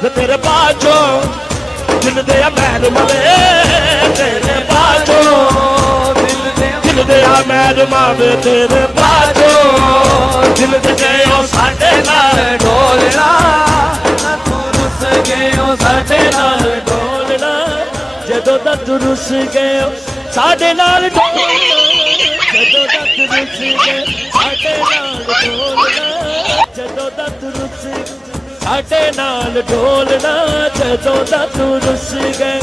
तेरे बाजो दिल दे मैर मवे तेरे बाजो दिल दे मैर मवे तेरे बाजो दिल दे गयो साडे नाल ढोलना तू रुस गयो साडे नाल ढोलना जदों दा तू रुस गयो साडे नाल ढोलना जदों दा तू रुस गयो साडे नाल ढोलना जदों दा तू रुस साडे नाल ढोलना जदों दा तू रुस गए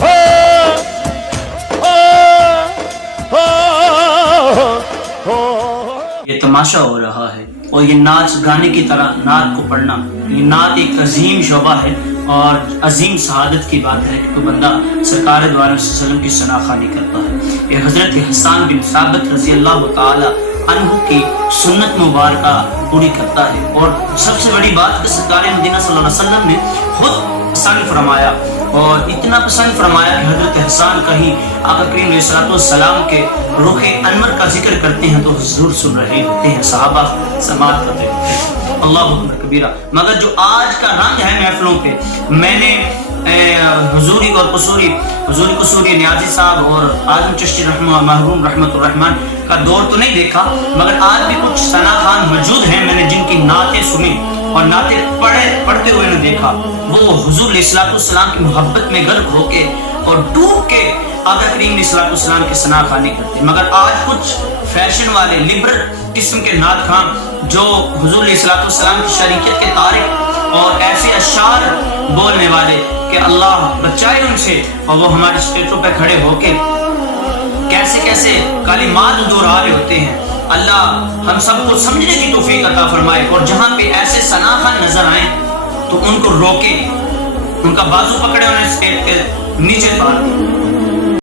ये तमाशा हो रहा है और ये नाच गाने की तरह नात को पढ़ना, ये नात एक अजीम शोबा है और अजीम शहादत की बात है कि कोई बंदा सरकार द्वारा वसल्लम की शनाखानी करता है। ये हजरत हसन बिन साबित रजी अल्लाह ताला अन्हु की सुन्नत मुबारका पूरी करता है। और सबसे बड़ी बात कि सरकार मदीना सल्लल्लाहु अलैहि वसल्लम ने खुद पसंद फरमाया और इतना पसंद फरमाया कि हजरत हसन कहीं आका करीम अलैहिस्सलाम के रुखे अनवर का जिक्र करते हैं तो हुजूर सुन रहे होते हैं, सहाबा समात करते होते हैं। अल्लाहु अकबर कबीरा। मगर जो आज का रंग है महफिलों पे, मैंने हुजूरी और कसूरी नियाजी साहब और आजम चिश्ती मरहूम रहमतुर रहमान का दौर तो नहीं देखा, मगर आज भी कुछ सना खान मौजूद हैं मैंने जिनकी नातें सुनी और नातें पढ़ते हुए ने देखा। वो हुजूर अलैहिस्सलाम की मोहब्बत में गर्क होके और डूब के आका करीम अलैहिस्सलाम की सना खानी करते। मगर आज कुछ फैशन वाले लिबरल किस्म के नात खान जो हुजूर अलैहिस्सलाम की शरीयत के तारिक और ऐसे अशार बोलने वाले कि अल्लाह बचाए उनसे, और वो हमारे स्टेटों पे खड़े होके कैसे कैसे कालिमात दोहरा रहे होते हैं। अल्लाह हम सबको समझने की तौफीक अता फरमाए और जहाँ पे ऐसे सनाखान नजर आए तो उनको रोके, उनका बाजू पकड़े, उन्हें स्टेट के नीचे डाल